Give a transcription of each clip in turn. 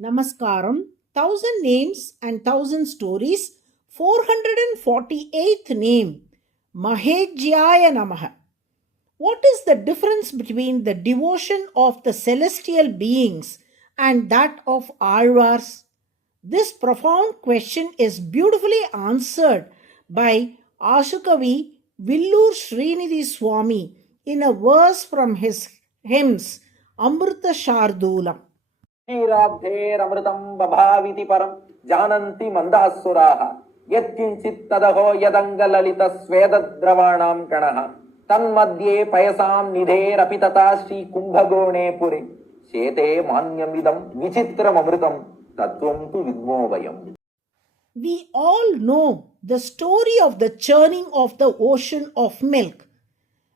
Namaskaram, Thousand Names and Thousand Stories, 448th name, MAHEJYAAYA NAMAH. What is the difference between the devotion of the celestial beings and that of Alvars? This profound question is beautifully answered by Ashukavi Villur Srinidhi Swami in a verse from his hymns Amrita Shardulam. क्षीराब्धेरमृतं बभाविति परं जानन्ति मन्दासुराः यत्किञ्चित् तदहो यदङ्गललितस्वेदद्रवाणां कणः तन्मध्ये पयसां निधेरपि तथा श्रीकुम्भगोणे पुरे शेते मान्यमिदं विचित्रममृतं तत्त्वं तु विद्मो वयम्. We all know the story of the churning of the ocean of milk.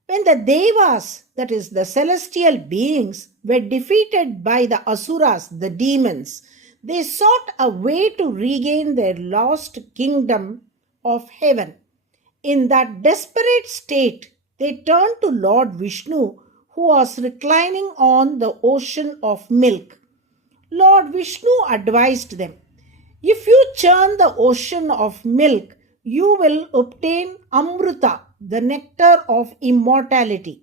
When the Devas, that is the celestial beings, were defeated by the Asuras, the demons, they sought a way to regain their lost kingdom of heaven. In that desperate state, they turned to Lord Vishnu, who was reclining on the ocean of milk. Lord Vishnu advised them, if you churn the ocean of milk, you will obtain Amrita, the nectar of immortality.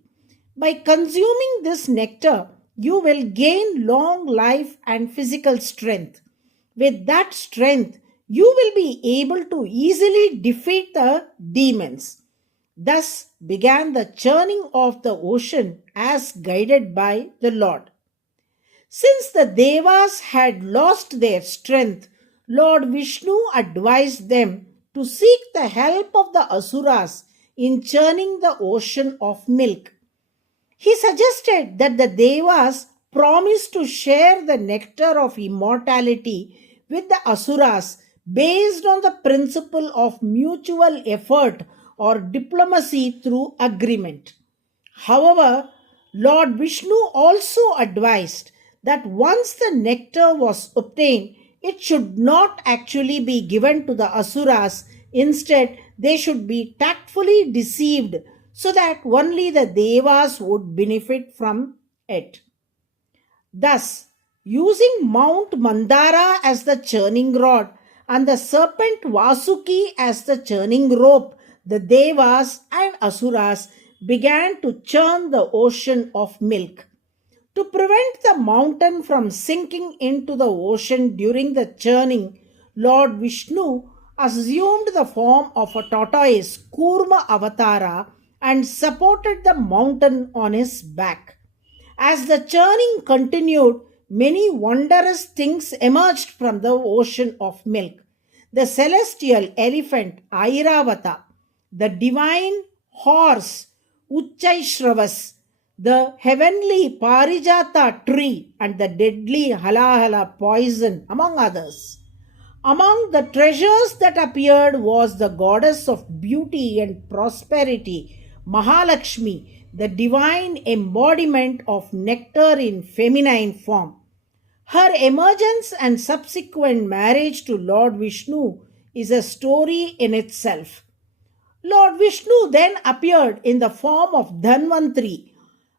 By consuming this nectar, you will gain long life and physical strength. With that strength, you will be able to easily defeat the demons. Thus began the churning of the ocean as guided by the Lord. Since the Devas had lost their strength, Lord Vishnu advised them to seek the help of the Asuras in churning the ocean of milk. He suggested that the Devas promise to share the nectar of immortality with the Asuras based on the principle of mutual effort or diplomacy through agreement. However, Lord Vishnu also advised that once the nectar was obtained, it should not actually be given to the Asuras. Instead, they should be tactfully deceived so that only the Devas would benefit from it. Thus, using Mount Mandara as the churning rod and the serpent Vasuki as the churning rope, the Devas and Asuras began to churn the ocean of milk. To prevent the mountain from sinking into the ocean during the churning, Lord Vishnu assumed the form of a tortoise, Kurma Avatara, and supported the mountain on his back. As the churning continued, many wondrous things emerged from the ocean of milk. The celestial elephant Airavata, the divine horse Uchchaishravas, the heavenly Parijata tree, and the deadly Halahala poison, among others. Among the treasures that appeared was the goddess of beauty and prosperity, Mahalakshmi, the divine embodiment of nectar in feminine form. Her emergence and subsequent marriage to Lord Vishnu is a story in itself. Lord Vishnu then appeared in the form of Dhanvantri,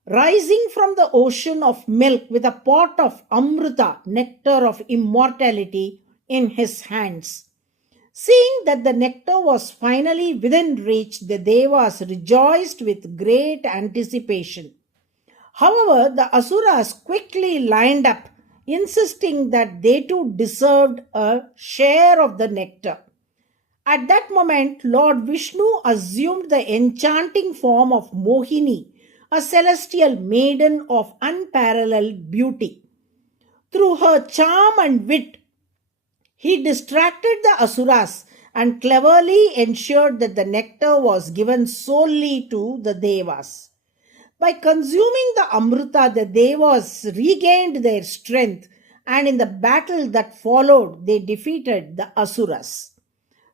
rising from the ocean of milk with a pot of Amrita, nectar of immortality, in his hands. Seeing that the nectar was finally within reach, the Devas rejoiced with great anticipation. However, the Asuras quickly lined up, insisting that they too deserved a share of the nectar. At that moment, Lord Vishnu assumed the enchanting form of Mohini, a celestial maiden of unparalleled beauty. Through her charm and wit, he distracted the Asuras and cleverly ensured that the nectar was given solely to the Devas. By consuming the Amrita, the Devas regained their strength, and in the battle that followed, they defeated the Asuras.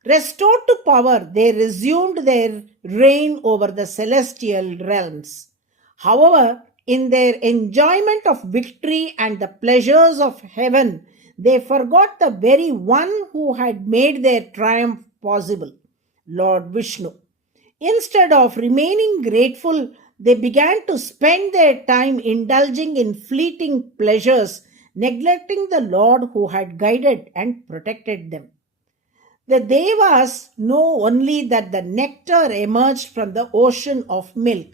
Restored to power, they resumed their reign over the celestial realms. However, in their enjoyment of victory and the pleasures of heaven, they forgot the very one who had made their triumph possible, Lord Vishnu. Instead of remaining grateful, they began to spend their time indulging in fleeting pleasures neglecting the Lord who had guided and protected them. The Devas know only that the nectar emerged from the ocean of milk.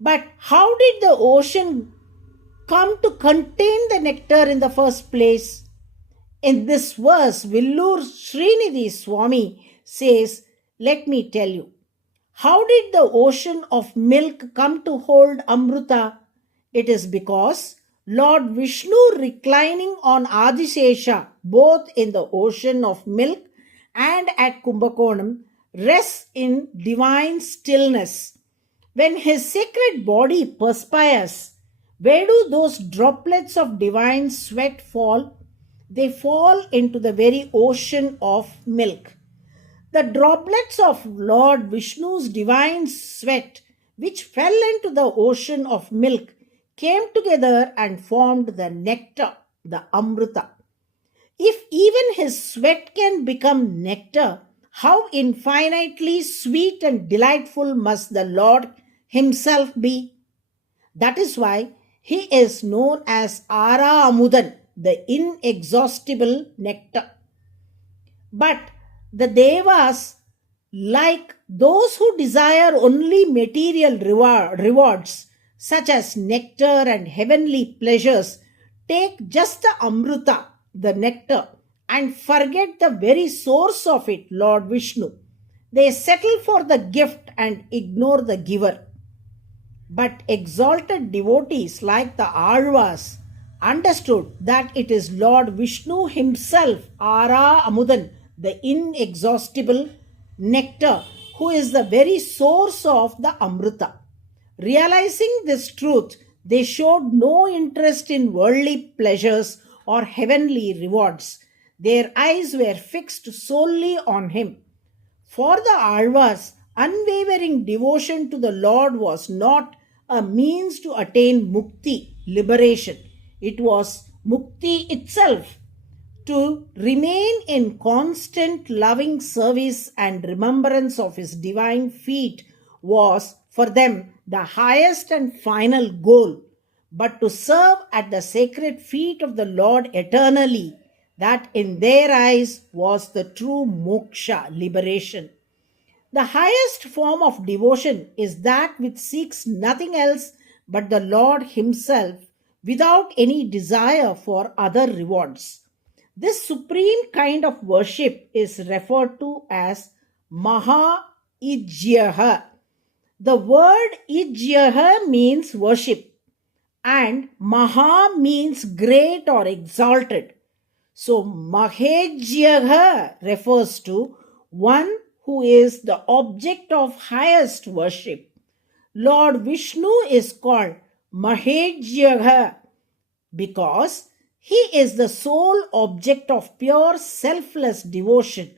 But how did the ocean come to contain the nectar in the first place? In this verse, Villur Srinidhi Swami says, "Let me tell you. How did the ocean of milk come to hold Amruta? It is because Lord Vishnu, reclining on Adisesha, both in the ocean of milk and at Kumbakonam, rests in divine stillness. When his sacred body perspires, where do those droplets of divine sweat fall? They fall into the very ocean of milk. The droplets of Lord Vishnu's divine sweat, which fell into the ocean of milk, came together and formed the nectar, the Amruta. If even his sweat can become nectar, how infinitely sweet and delightful must the Lord himself be? That is why he is known as Ara Amudan, the inexhaustible nectar. But the Devas, like those who desire only material rewards, such as nectar and heavenly pleasures, take just the Amruta, the nectar, and forget the very source of it, Lord Vishnu. They settle for the gift and ignore the giver. But exalted devotees like the Alvas understood that it is Lord Vishnu himself, Ara Amudan, the inexhaustible nectar, who is the very source of the Amruta. Realizing this truth, they showed no interest in worldly pleasures or heavenly rewards. Their eyes were fixed solely on him. For the Alvas, unwavering devotion to the Lord was not a means to attain mukti, liberation. It was mukti itself. To remain in constant loving service and remembrance of his divine feet was for them the highest and final goal. But to serve at the sacred feet of the Lord eternally, that in their eyes was the true moksha, liberation. The highest form of devotion is that which seeks nothing else but the Lord himself without any desire for other rewards. This supreme kind of worship is referred to as MAHEJYAAYA. The word Ijyaha means worship and Maha means great or exalted. So MAHEJYAAYA refers to one who is the object of highest worship. Lord Vishnu is called MAHEJYAAYA because he is the sole object of pure selfless devotion,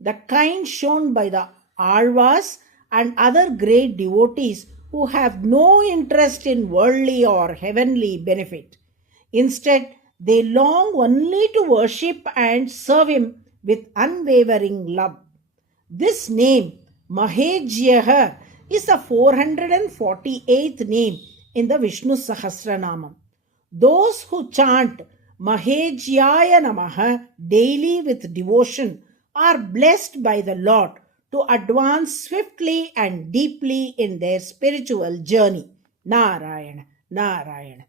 the kind shown by the Alvas and other great devotees who have no interest in worldly or heavenly benefit. Instead, they long only to worship and serve him with unwavering love. This name, MAHEJYAAYA, is the 448th name in the Vishnu Sahasranamam. Those who chant MAHEJYAAYA NAMAH daily with devotion are blessed by the Lord to advance swiftly and deeply in their spiritual journey. Narayana, Narayana.